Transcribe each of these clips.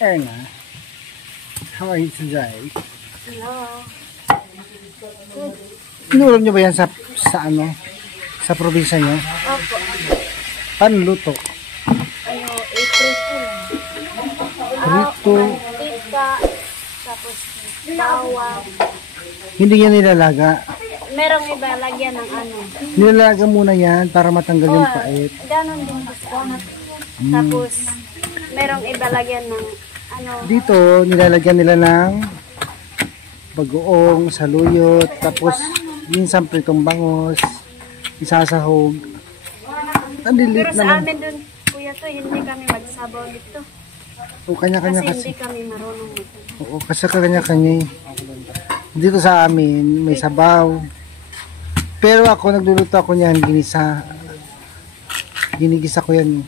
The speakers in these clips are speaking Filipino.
Erna, how are you today? Hello. Inuulam niyo ba yan sa ano? Sa probinsya niyo? Opo. Paano luto? Prito lang. Prito. Mantika, tapos bawang. Hindi yan nilalaga. Merong iba lagyan ng ano. Nilalaga muna yan para matanggal yung pait. Ganon din gusto. Tapos, merong iba lagyan ng ano. Dito, nilalagyan nila ng bagoong, saluyot, tapos minsan pritong bangos, isasahog. Ang lilit Pero sa naman. amin dun, kuya to, hindi kami magsabaw dito. O, kanya-kanya Kasi kasi. hindi kami marunong dito. Oo, kasi kanya-kanya. Dito sa amin, may sabaw. Pero ako, nagluluto ako niyan, ginisa. Ginigisa ko yan.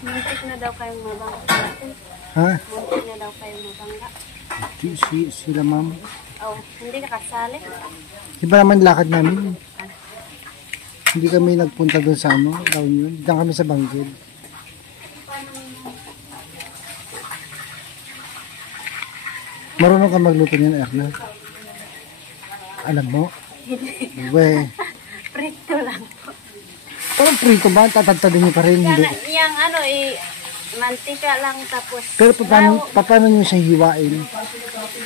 Muntik na daw kayong mabangga. Ha? Muntik na daw kayong mabangga. Sila ma'am. Oh, hindi ka kasali? Iba naman lakad namin. Hindi kami nagpunta doon sa ano, down yun. Diyan kami sa Bangged. Marunong ka magluto niyan, Erna? Alam mo? We. Prito lang po. Parang prito ba? Tatagtadin niyo pa rin. Hindi. Yang ano mantika lang tapos Pero paano niyo siya hiwain?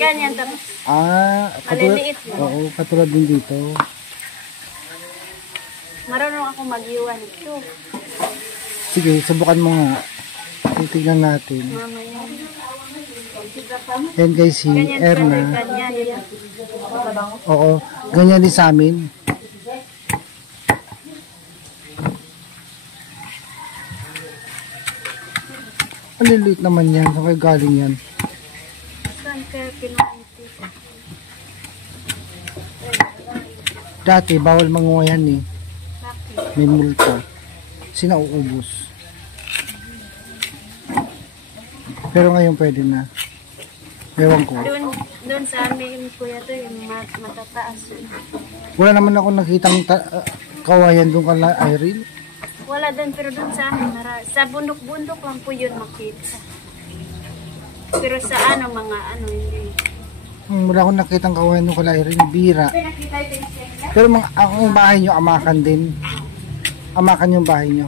ganyan tapos Katulad, maliliit mo. oo, katulad din dito. Marunong ako mag-iwan ito. Sige, subukan mo nga. Titignan natin. Mamaya. Yan guys, si Ganyan Erna. ganyan. Oo, ganyan din sa amin. Ang liliit naman yan. Saan kayo galing yan? Saan kaya kinukunti? Dati, bawal manguha yan eh. Bakit? May multa. Kasi nauubos. Pero ngayon pwede na. Ewan ko. Doon sa amin kuya to yung matataas. Wala naman ako nakitang kawayan doon kala Irene. Wala doon pero doon sa amin sa bundok-bundok lang po yun makita. Pero sa ano mga ano hindi. Wala akong nakitang kawayan doon kala Irene. Bira. Pero ang bahay nyo, amakan din. Amakan yung bahay nyo.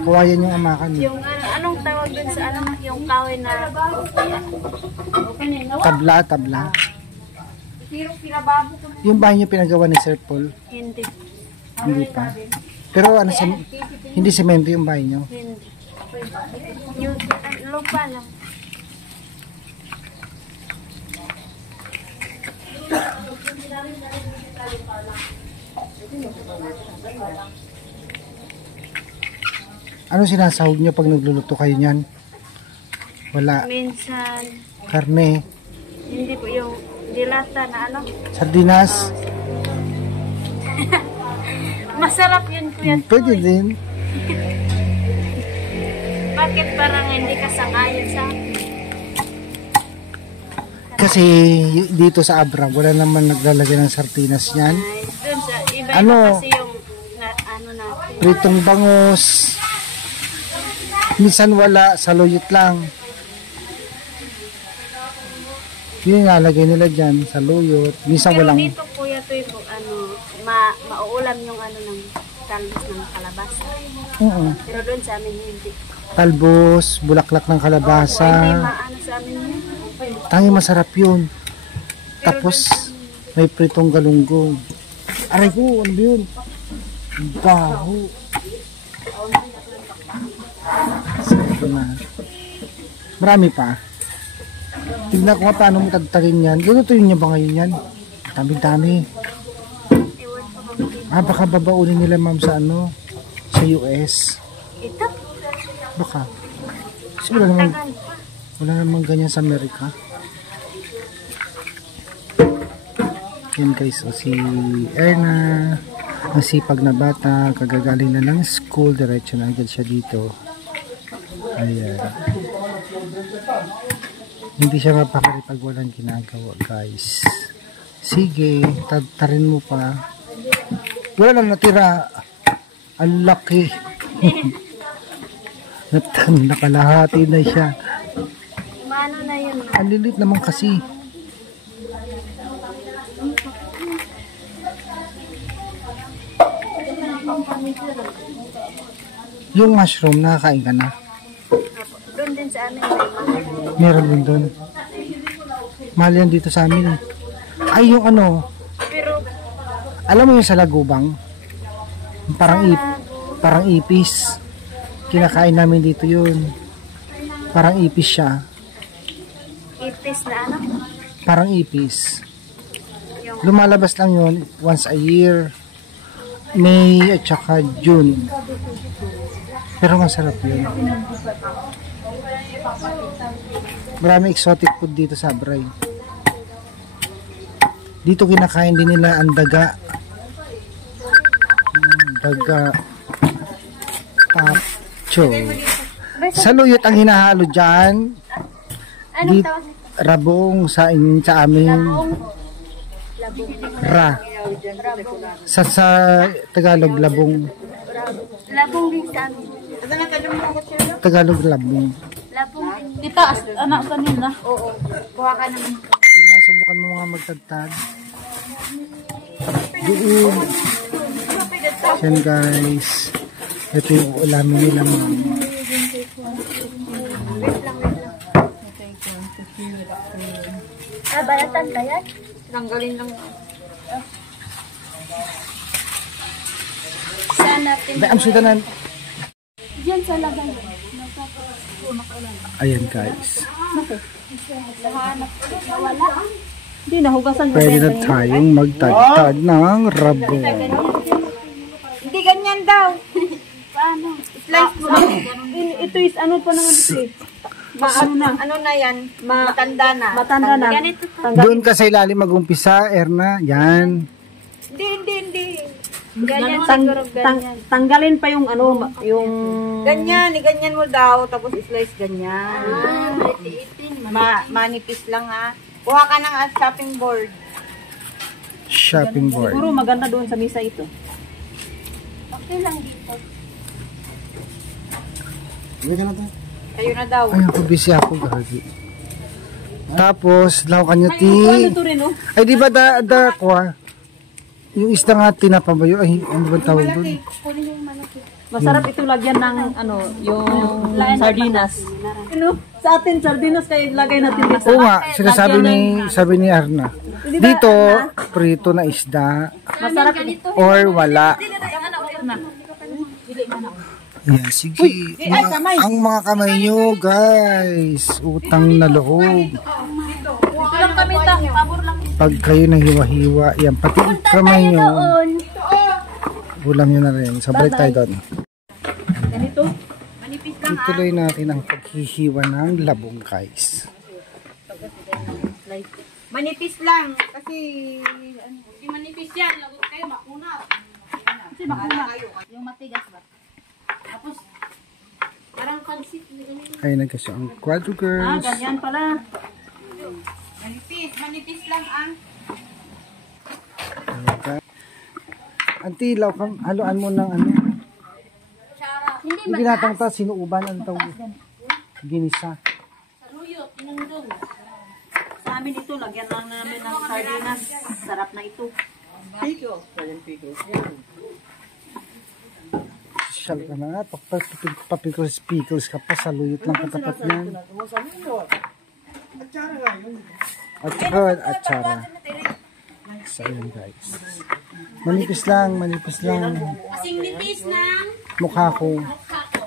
Kawayan yung amakan. Yung anong tawag doon sa ano yung kahoy na Tabla. Yung bahay nyo pinagawa ni Sir Paul? hindi. Hindi pa. Pero ano, hindi semento yung bahay nyo? Hindi. Yung lupa lang. Ano sinasahog nyo pag nagluluto kayo niyan? Wala. Minsan, Karne. hindi po yung dilata na ano. Sardinas. Masarap yun kuya. Pwede din. Bakit parang hindi ka sangayon sa Kasi dito sa Abra, wala naman naglalagay ng sardinas niyan. ay, dun sa iba Ano? kasi yung ano natin. Pritong bangos. Minsan wala, saluyot lang. Yun yung nalagay nila dyan, saluyot. Minsan Pero walang... dito kuya to yung ano, mauulam yung ano ng talbos ng kalabasa. Pero doon sa amin hindi. Talbos, bulaklak ng kalabasa. Hindi maano sa amin yun. Tangi masarap yun. Tapos, may pritong galunggong. Aray ko, ano ba yun? Baho. Sarap na. Marami pa. Tignan ko nga paano mo tagtagin yan. Lutuin niyo ba ngayon yan? Dami-dami. Ewan ko kung Baka babaunin nila ma'am sa ano? Sa US. ito. Baka. Kasi wala Tagal pa. namang ganyan sa Amerika. Yan guys, o si Erna, ang sipag na bata, kagagaling na ng school, diretso na agad siya dito. Ayan. Hindi siya mapakari pag walang ginagawa guys. Sige, tarin mo pa. Wala lang natira. Ang laki. Nakalahati na siya. Mano na yun. Ang lilit naman kasi. Yung mushroom, nakakain ka na? Doon din sa amin. May mahal. Meron din doon. Mahal yan dito sa amin. Ay, yung ano, Pero, alam mo yung sa Lagubang? Parang ipis. Kinakain namin dito yun. Parang ipis siya. ipis na ano? Parang ipis. Yung, Lumalabas lang yun once a year. May at saka June. Pero masarap yun. Marami exotic food dito sa Abray. Dito kinakain din nila ang daga. Daga. Pacho. Saluyot ang hinahalo dyan. anong Di, tawag? rabong sa amin. Labong. Ra. Sa Tagalog, labong. Labong din sa amin. Tagalog, labong. Labong din. Tita, anak kanina. Oo. Kuha ka naman. Sige, subukan mo mga magtagtag. Doon. Yan guys. Ito yung ulamin nila mga. Wait lang. Balatan ba yan? Tanggalin lang. Saan natin? Ang sudanan. Diyan sa labang. Ayan guys. Wala. Hindi, nahugasan ko. Pwede na tayong magtagtag ng rabong. Hindi ganyan daw. Paano? Slice mo. Ito is ano pa naman ito eh. Ano na yan? Matanda na. Matanda na. Ganito to. Doon ka sa ilalim mag-umpisa, Erna. Yan. Hindi. Ganyan siguro ganyan. Tanggalin pa yung ano, yung... Ganyan, ganyan mo daw. Tapos slice ganyan. Itin. Manipis lang ha. Kuha ka ng chopping board. Shopping board. Siguro maganda doon sa misa ito. Okay lang dito. Kayo na daw. Ay, ako busy ako. Gagi. Tapos, lawakan nyo, ti. Ano ito rin, oh? Ay, di ba kuha? Yung isda nga tinapabayo. Ay, ano ba tawag doon? Masarap ito lagyan ng ano, yung sardinas. Ano? Sa atin, sardinas kayo ilagay natin dito. Oo nga, sabi ni Arna. Dito, prito na isda. Masarap ito. Or wala. Yan, sige. Ang mga kamay nyo, guys. Utang na loob. Ito lang kami, pabor lang. Pag kayo nahiwa-hiwa, yan. Pati kamay nyo, ulam nyo na rin. Sabalik tayo doon. Ganito. Ituloy natin ang paghihiwa ng labong, guys. Manipis lang. Kasi... Manipis yan. Lagot kayo, makuna. Kasi makuna. Yung matigas ba? Tapos, parang pansit. Ay, nagkasya ang quadro, girls. Ganyan pala. Manipis lang ang... Auntie, haluan mo ng ano. Hindi Yung binatang ta, sinuuban ang tawag. Ginisa. Saluyot, inundong. Sa amin ito, lagyan lang namin ng sardinas. Sarap na ito. Social ka na. Papikos ka pa. Saluyot lang katapat niyan. At saka, so, yun guys. Manipis lang. Kasing nipis ng Mukha ko. mukha ko.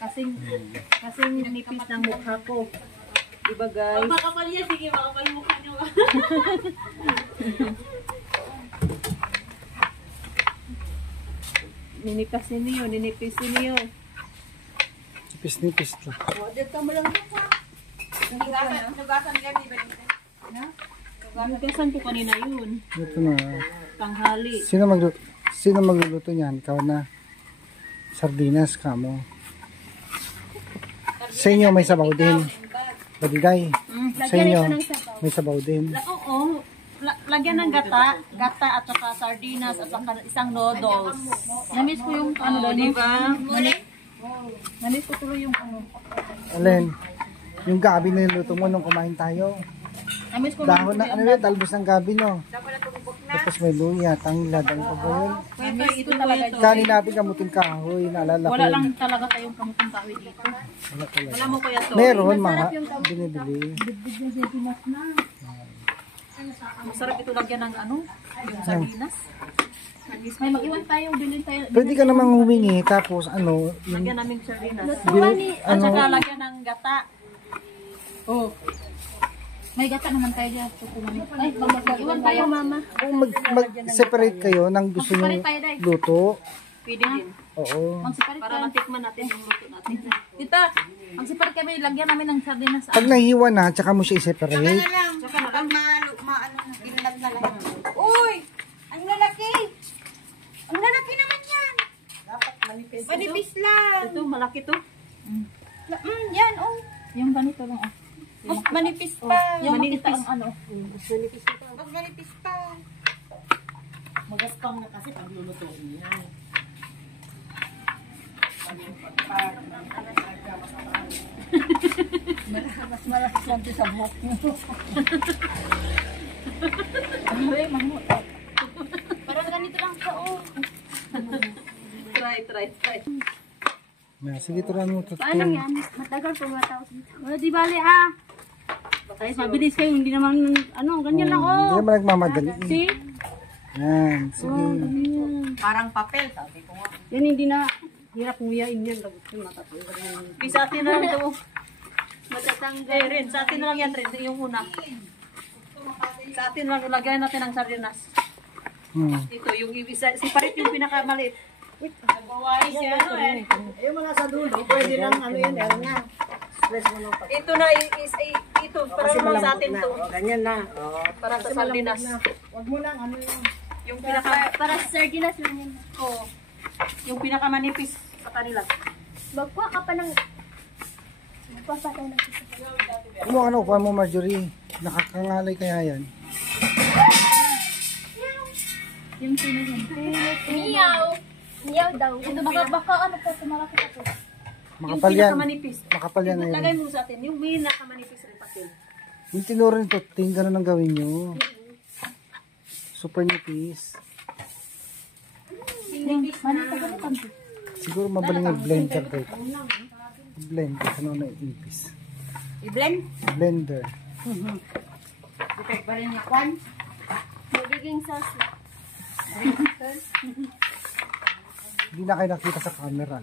Kasing nipis ng mukha ko. Diba guys? Makapal yan, sige, makapal mukha nyo. Ninipis niyo. Nipis to. Nugasan nila, di ba dito? Nugasan ko kanina yun. Ito na. Tanghali. Sino magluluto niyan? Ikaw na. Sardinas ka mo. Sa inyo may sabaw din. Badiday. Sa inyo may sabaw din. Oo. Lagyan ng gata at saka sardinas at saka isang noodles. Namiss ko yung ano doon, di ba? Nandito tuloy yung ano. Alin, yung gabi na niluto mo nung kumain tayo. Namiss ko Dahon na, ano yun, talbos ng gabi, no? Tapos may luya, tanglad, ano pa ba yun? Namiss ito talaga ito. Kanin natin kamuting kahoy, naalala ko Wala yun. lang talaga tayong kamuting kahoy dito. Wala talaga. Wala mo kuya to. Meron, mga binibili. Masarap ito lagyan ng ano, yung sardinas. May mag-iwan tayo, bilhin tayo. Pwede ka namang humingi, tapos ano, yung, Lagyan namin sardinas. At ano, saka lagyan ng gata. Oh. May gata naman tayo dyan. Ay, mag-iwan tayo, mama. kung mag-separate kayo ng gusto nyo luto. Pwede din. Oo. Magsiparit para matikman natin yung luto natin. Tita, magsiparit kami, lagyan namin ng sardinas. Pag nahiwa na, tsaka mo siya Saka i-separate. na lang. Pag maano na, ginlag na lang. Uy! Ang lalaki! Ang lalaki naman yan! Dapat manipis. Manipis lang. Ito, malaki to. Yan, oh. Yung ganito lang. Ah. Mas manipis pa. Yung manipis. Ang ano. Mas manipis pa. Magaspang na kasi pag lulutuin yan. Mas malakas lang sa buhok mo. Parang ganito lang sa Try. Na, sige, turuan mo ito. Paano yan? Matagal po matapos dito. Wala di bali Ay, mabilis kayo. Hindi naman, ganyan lang Hindi naman nagmamadali. See? Yan, sige. Parang papel, sabi ko nga. Yan hindi na hirap nguyain yan. Lagot yung matatanggal yan. Di sa atin na lang ito. Matatanggal. Rin, sa atin na lang yan, Rin. Yung una. Sa atin lang, lagyan natin ang sardinas. Ito, yung ibisa, separate yung pinakamaliit. Nagbawahi siya, ano eh. Ayun mo na sa dulo, pwede lang ano yun, meron na. Ito na, ito, para naman sa atin to. Ganyan na. Para sa sardinas. Huwag mo lang ano yun. Yung pinaka, Para sa sardinas lang yan. oh, yung pinakamanipis sa kanila. Magkuha ka pa ng... Magpapatay ng Kung ano, kuha mo Marjorie. Nakakangalay kaya yan. Yung sino yan? Miyaw! Miyaw daw. Ito, baka ano po, tumalapit ako. Makapal Yung yan. pinakamanipis. Makapal yan na Lagay yan. mo sa atin, yung pinakamanipis rin patil. Yung tinuro nito, ganun ang gawin nyo. Super nipis. Siguro mabaling ang blender dito. Blend, ano na ipis. I-blend? Blender. Okay, pa rin yakwan. Magiging sauce na. Hindi na kayo nakita sa camera.